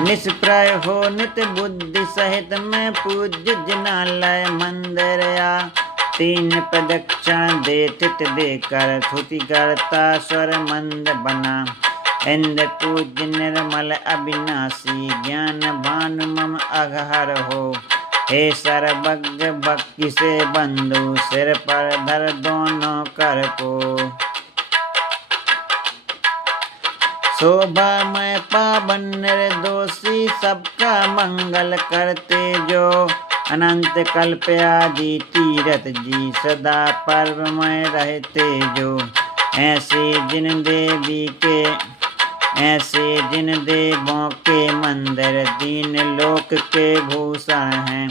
निष्प्रय हो नित बुद्धि सहित में पूज्य जिनालय मंदिर या। तीन प्रदक्षिण दे तित देकर धुति करता स्वर मंद बना। इंद्र पूज्य निर्मल अविनाशी ज्ञान भानु मम अघहर हो। हे सर्वज्ञ भक्ति से बंधु सिर पर धर दोनों कर को। शोभामय पावन निर्दोषी सबका मंगल करते जो। अनंत कल्प आदि तीरथ जी सदा पर्वमय रहते जो। ऐसे जिन देवों के मंदिर दीन लोक के भूषण हैं।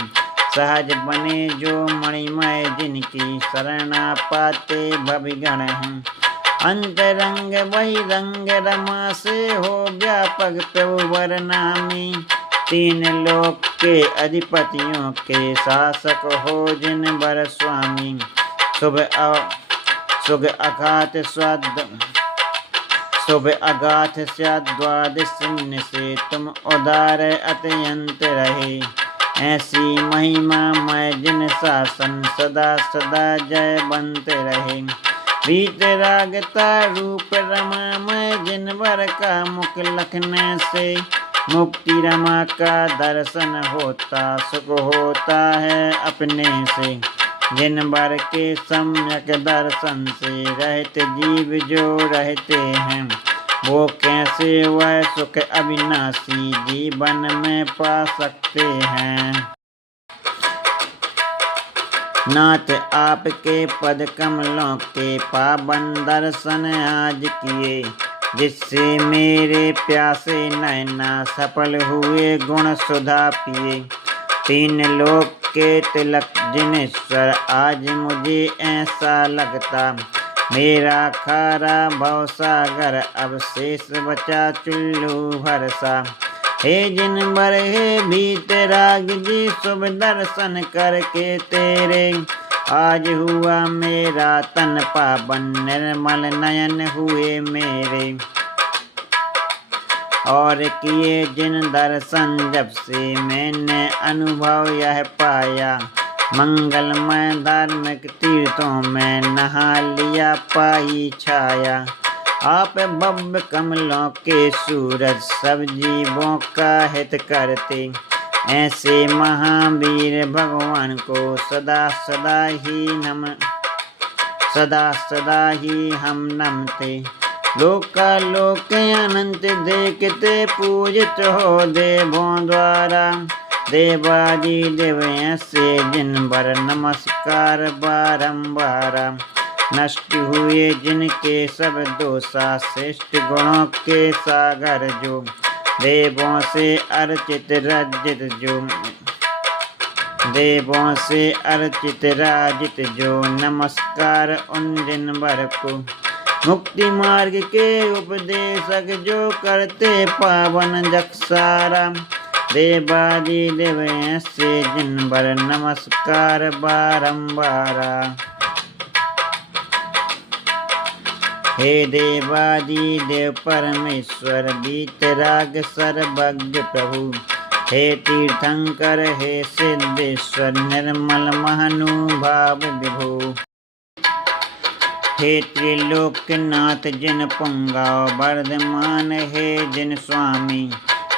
सहज बने जो मणिमय जिनकी शरणा पाते भविगण हैं। अंतरंग बहिरंग रमा से हो व्यापक प्रभु वरनामी। तीन लोक के अधिपतियों के शासक हो जिन वर स्वामी। शुभ अगाध द्वादश से तुम उदार अत्यंत रहे। ऐसी महिमा मैं जिन शासन सदा सदा जयवंत रहे। वीतरागता रूप रमा मैं जिन वर का मुख लखने से। मुक्ति रमा का दर्शन होता सुख होता है अपने से। जिन वर के सम्यक दर्शन से रहते जीव जो रहते हैं। वो कैसे वह सुख अविनाशी जीवन में पा सकते हैं। नाथ आपके पद कमलों के पावन दर्शन आज किए। जिससे मेरे प्यासे नैना सफल हुए गुण सुधा पिए। तीन लोक के तिलक जिनेश्वर आज मुझे ऐसा लगता। मेरा खारा भवसागर अब शेष बचा चुल्लू भरसा। हे जिन वर हे वीतराग जी शुभ दर्शन करके तेरे। आज हुआ मेरा तन पावन निर्मल नयन हुए मेरे। और किए जिन दर्शन जब से मैंने अनुभव यह पाया। मंगलमय धार्मिक तीर्थों में नहा लिया पाई छाया। आप भव्य कमलों के सूरज सब जीवों का हित करते। ऐसे महावीर भगवान को सदा सदा ही हम नमते। लोकालोक अनंत देखते पूजित हो देवों द्वारा। देवादि देव ऐसे जिन वर नमस्कार बारंबार। नष्ट हुए जिनके सब दोषा श्रेष्ठ गुणों के सागर जो। देवों से अर्चित राजित जो नमस्कार उन जिन वर को। मुक्ति मार्ग के उपदेशक जो करते पावन जगसारा। देवादि देव ऐसे जिन वर नमस्कार बारंबारा। हे देवादि देव परमेश्वर वीतराग सर्वज्ञ प्रभु। हे तीर्थंकर हे सिद्धेश्वर निर्मल महानुभाव विभु। हे त्रिलोकनाथ जिन पुंगाव वर्धमान हे जिन स्वामी।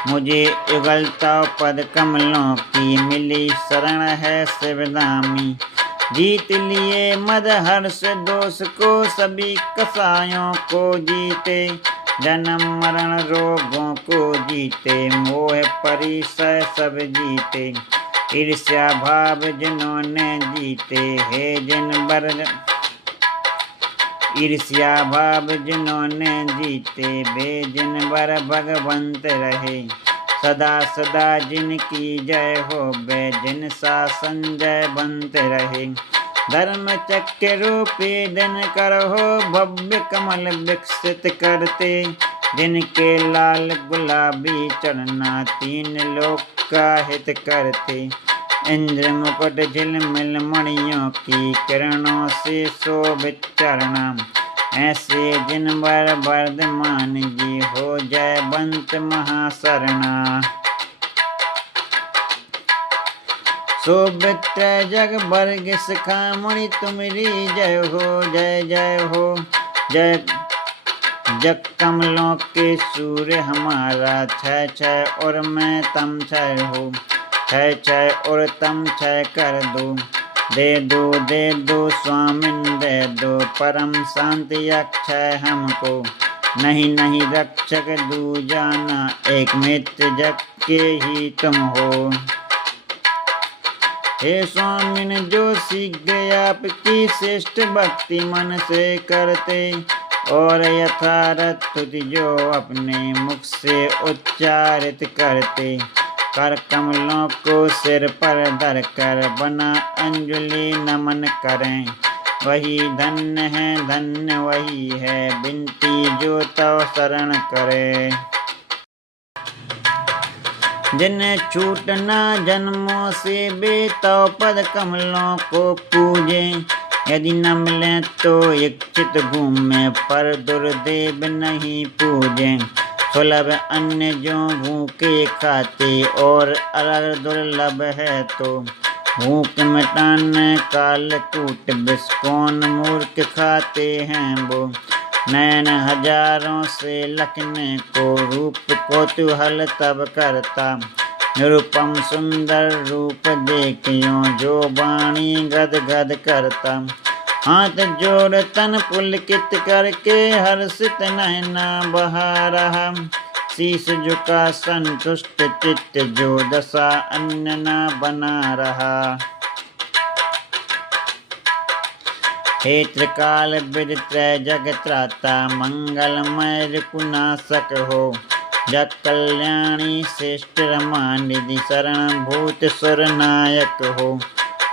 मुझे उगलता पद कमलों की मिली शरण है शिवधामी। जीत लिए मद हर्ष दोष को सभी कसायों को जीते। जन्म मरण रोगों को जीते मोह परिसय सब जीते। ईर्ष्या भाव जिन्होंने जीते हे जिन वर। ईर्ष्या भाव जिन्होंने जीते वे जिन वर भगवंत रहे। सदा सदा जिनकी जय हो वे जिन शासन जयवंत रहे। धर्म चक्र रूपी दिन करहो भव्य कमल विकसित करते। जिनके लाल गुलाबी चढ़ना तीन लोक का हित करते। इंद्र मुकुट झिलमिल मणियों की किरणों से शोभित चरणा। ऐसे जिन वर वर्धमान जी हो जयवंत महाशरणा। सोभित्र जग वर्ग शिखामणि तुम्हारी जय हो, जय जय हो। जय जग कमलों के सूर्य हमारा, छय छय और मैं तम छय हो, छय छय और तम छय कर दो। दे दो स्वामिन दे दो, परम शांति अक्षय हमको। नहीं नहीं रक्षक दूजाना, एक मित्र जग के ही तुम हो। हे स्वामिन जो शीघ्र आपकी श्रेष्ठ भक्ति मन से करते, और यथारथ स्तुति जो अपने मुख से उच्चारित करते। कर कमलों को सिर पर धर कर बना अंजलि नमन करें। वही धन्य है, धन्य वही है, बिनती जो तव शरण करे। जिन्हें छूटना जन्मों से वे तव पद कमलों को पूजे। यदि न मिले तो इच्छित घूमे, पर दुर्देव नहीं पूजे। सुलभ अन्य जो भूखे खाते, और अगर दुर्लभ है तो भूख मिटाने कालकूट विष कौन मूर्ख खाते हैं वो। नैन हजारों से लखने को, रूप कौतूहल तब करता। निरुपम सुंदर रूप देखियो, जो वाणी गद गद करता। हाथ जोड़ तन पुलकित करके, हर्षित नैना बहा रहा। शीश झुका संतुष्ट चित्त, जो दशा अन्य न बना रहा। हे त्रिकाल विदित्रय जग त्राता, मंगलमय रिपुनाशक हो। जग कल्याणी श्रेष्ठ रमा निधि, शरण भूत सुर नायक हो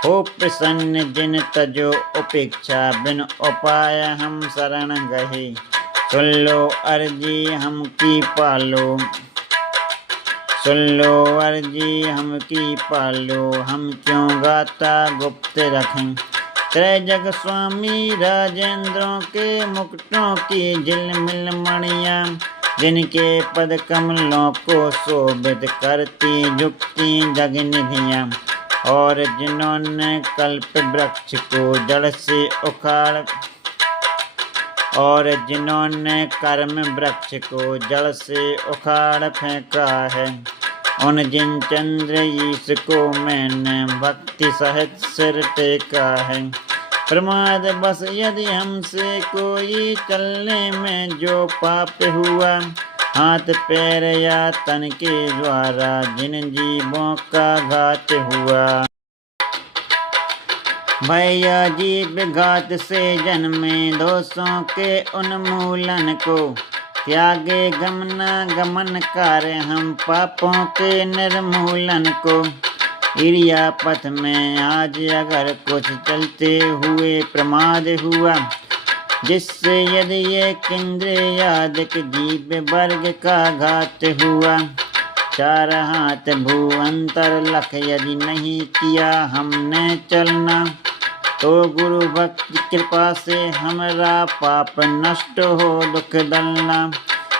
प्रसन्न जिन तजो उपेक्षा, बिन उपाय हम शरण गहे। सुन लो अर्जी हम की पालो, सुन लो अर्जी हम की पालो। हम क्यों गाता गुप्त रखें, त्रय जग स्वामी राजेंद्रों के मुकुटों की झिलमिल मणियां। जिनके पद कमलों को शोभित करती झुकती जग निधियां। और जिन्होंने कल्प वृक्ष को जड़ से उखाड़, और जिन्होंने कर्म वृक्ष को जड़ से उखाड़ फेंका है। उन जिन चंद्र ईश को मैंने भक्ति सहित सिर टेका है। प्रमाद बस यदि हमसे कोई चलने में जो पाप हुआ, हाथ पैर या तन के द्वारा जिन जीवों का घात हुआ। भैया जीव घात से जन्मे, दोषों के उन्मूलन को त्यागे गमना गमन कार्य हम पापों के निर्मूलन को। इरिया पथ में आज अगर कुछ चलते हुए प्रमाद हुआ, जिससे यदि एक इंद्रियादिक जीव वर्ग का घात हुआ। चार हाथ भू अंतर लख यदि नहीं किया हमने चलना, तो गुरु भक्ति कृपा से हमारा पाप नष्ट हो दुख दलना।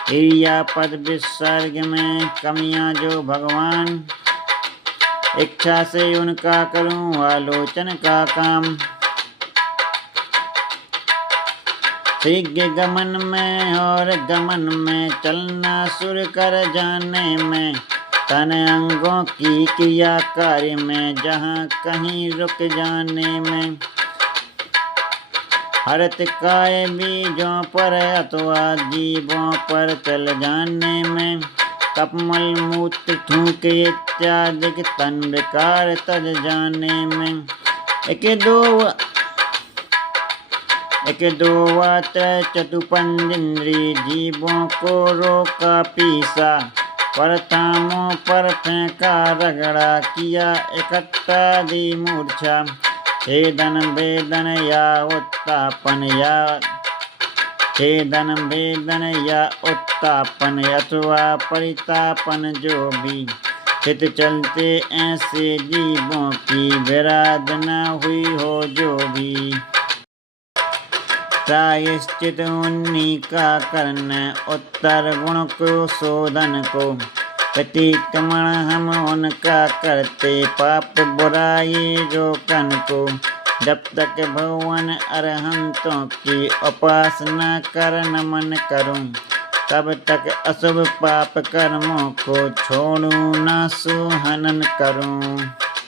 इरिया पद विसर्ग में कमियां जो भगवान, इच्छा से उनका करूं आलोचन का काम। शीघ्र गमन में और गमन में चलना, सुर कर जाने में, तन अंगों की क्रिया कार्य में, जहाँ कहीं रुक जाने में। हरत काय बीजों पर अथवा जीवों पर चल जाने में। कपमल मूत्र थूक इत्यादि तन विकार तज जाने में। एक दो त्रय चतुपंजिंद्री जीवों को रोका पीसा। परथामों पर फेंका रगड़ा, किया इकट्ठा दी मूर्छा। छेदन वेदन या उत्तापन या, छेदन वेदन या उत्तापन अथवा परितापन जो भी हित चलते ऐसे जीवों की विराध न हुई हो जो भी। प्रायश्चित उन्हीं का करना उत्तर गुण को शोधन को, प्रतिक्रमण हम उनका करते, पाप बुराई रोकन को। जब तक भगवान अरहंतों की उपासना कर नमन करूं, तब तक अशुभ पाप कर्मों को छोड़ूं न सुहनन करूं।